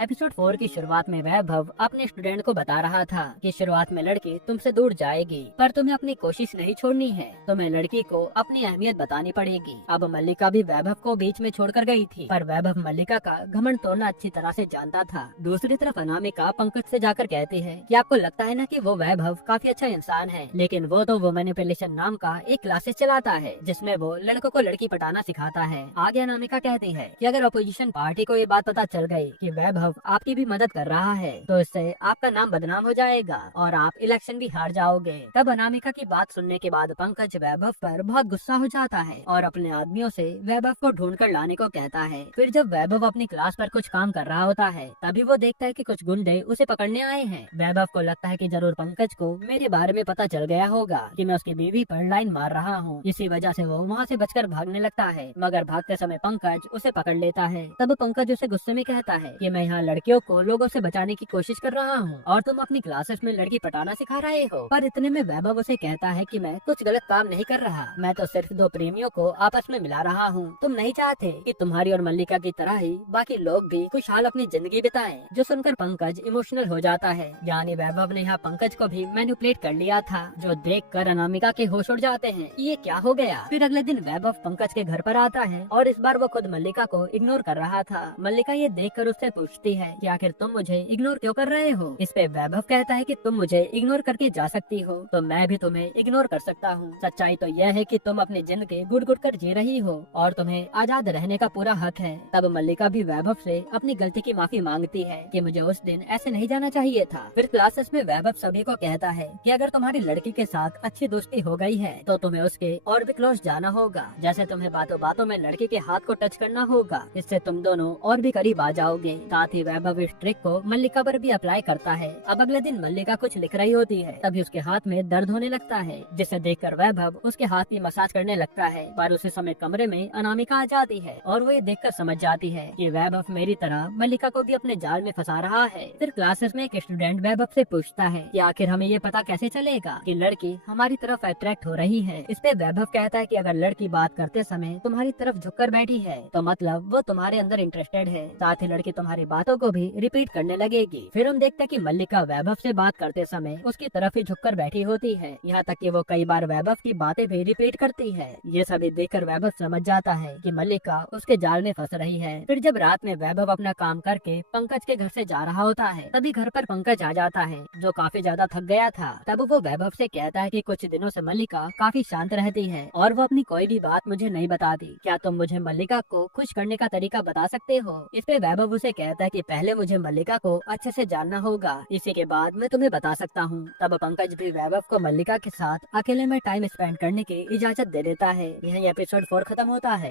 Episode 4 की शुरुआत में वैभव अपने स्टूडेंट को बता रहा था कि शुरुआत में लड़की तुमसे दूर जाएगी, पर तुम्हें अपनी कोशिश नहीं छोड़नी है। तुम्हें लड़की को अपनी अहमियत बतानी पड़ेगी। अब मल्लिका भी वैभव को बीच में छोड़कर गई थी, पर वैभव मल्लिका का घमंड तोड़ना अच्छी तरह से जानता था। दूसरी तरफ अनामिका पंकज से जाकर कहती है कि आपको लगता है ना कि वो वैभव काफी अच्छा इंसान है, लेकिन वो तो वो मैनिपुलेशन नाम का एक क्लासेस चलाता है जिसमें वो लड़कों को लड़की पटाना सिखाता है। आगे अनामिका कहती है कि अगर अपोजिशन पार्टी को ये बात पता चल गई कि वैभव आपकी भी मदद कर रहा है तो इससे आपका नाम बदनाम हो जाएगा और आप इलेक्शन भी हार जाओगे। तब अनामिका की बात सुनने के बाद पंकज वैभव पर बहुत गुस्सा हो जाता है और अपने आदमियों से वैभव को ढूंढ कर लाने को कहता है। फिर जब वैभव अपनी क्लास पर कुछ काम कर रहा होता है तभी वो देखता है कि कुछ गुंडे उसे पकड़ने आए हैं। वैभव को लगता है कि जरूर पंकज को मेरे बारे में पता चल गया होगा कि मैं उसकी बीवी पर लाइन मार रहा हूँ, इसी वजह से वो वहाँ से बचकर भागने लगता है। मगर भागते समय पंकज उसे पकड़ लेता है। तब पंकज उसे गुस्से में कहता है कि मैं यहाँ लड़कियों को लोगों से बचाने की कोशिश कर रहा हूँ और तुम अपनी क्लासेस में लड़की पटाना सिखा रहे हो। पर इतने में वैभव उसे कहता है कि मैं कुछ गलत काम नहीं कर रहा, मैं तो सिर्फ दो प्रेमियों को आपस में मिला रहा हूँ। तुम नहीं चाहते कि तुम्हारी और मल्लिका की तरह ही बाकी लोग भी खुशहाल अपनी जिंदगी बिताएं। जो सुनकर पंकज इमोशनल हो जाता है। यानी वैभव ने यहाँ पंकज को भी मैनिपुलेट कर लिया था, जो देखकर अनामिका के होश उड़ जाते हैं। ये क्या हो गया। फिर अगले दिन वैभव पंकज के घर पर आता है और इस बार वो खुद मल्लिका को इग्नोर कर रहा था। मल्लिका ये देखकर उससे पूछती है कि आखिर तुम मुझे इग्नोर क्यों कर रहे हो। इस पे वैभव कहता है कि तुम मुझे इग्नोर करके जा सकती हो तो मैं भी तुम्हें इग्नोर कर सकता हूँ। सच्चाई तो यह है कि तुम अपनी जिंदगी घुट घुट कर जी रही हो और तुम्हें आजाद रहने का पूरा हक है। तब मल्लिका भी वैभव से अपनी गलती की माफी मांगती है कि मुझे उस दिन ऐसे नहीं जाना चाहिए था। फिर क्लासेस में वैभव सभी को कहता है कि अगर तुम्हारी लड़की के साथ अच्छी दोस्ती हो गई है तो तुम्हें उसके और भी क्लोज जाना होगा। जैसे तुम्हें बातों बातों में लड़की के हाथ को टच करना होगा, इससे तुम दोनों और भी करीब आ जाओगे। साथ ही वैभव इस ट्रिक को मल्लिका पर भी अप्लाई करता है। अब अगले दिन मल्लिका कुछ लिख रही होती है, तभी उसके हाथ में दर्द होने लगता है, जिसे देखकर वैभव उसके हाथ की मसाज करने लगता है। पर उसी समय कमरे में अनामिका आ जाती है और वो ये देखकर समझ जाती है कि वैभव मेरी तरह मल्लिका को भी अपने जाल में फंसा रहा है। फिर क्लासेस में एक स्टूडेंट वैभव से पूछता है कि आखिर हमें ये पता कैसे चलेगा कि लड़की हमारी तरफ अट्रैक्ट हो रही है। इस पे वैभव कहता है कि अगर लड़की बात करते समय तुम्हारी तरफ झुककर बैठी है तो मतलब वो तुम्हारे अंदर इंटरेस्टेड है। साथ ही लड़की तुम्हारी बातों को भी रिपीट करने लगेगी। फिर हम देखते हैं कि मल्लिका वैभव से बात करते समय उसकी तरफ ही झुककर बैठी होती है, यहाँ तक कि वो कई बार वैभव की बातें भी रिपीट करती है। ये सभी देखकर वैभव समझ जाता है कि मल्लिका उसके जाल में फंस रही है। फिर जब रात में वैभव अपना काम करके पंकज के घर से जा रहा होता है तभी घर पर पंकज आ जाता है, जो काफी ज्यादा थक गया था। तब वो वैभव से कहता है कि कुछ दिनों से मल्लिका काफी शांत रहती है और वो अपनी कोई भी बात मुझे नहीं बताती। क्या तुम मुझे मल्लिका को खुश करने का तरीका बता सकते हो। इस पे वैभव उसे कहता है कि पहले मुझे मल्लिका को अच्छे से जानना होगा, इसी के बाद मैं तुम्हें बता सकता हूँ। तब पंकज भी वैभव को मल्लिका के साथ अकेले में टाइम स्पेंड करने की इजाजत दे देता है। यही एपिसोड 4 खत्म होता है।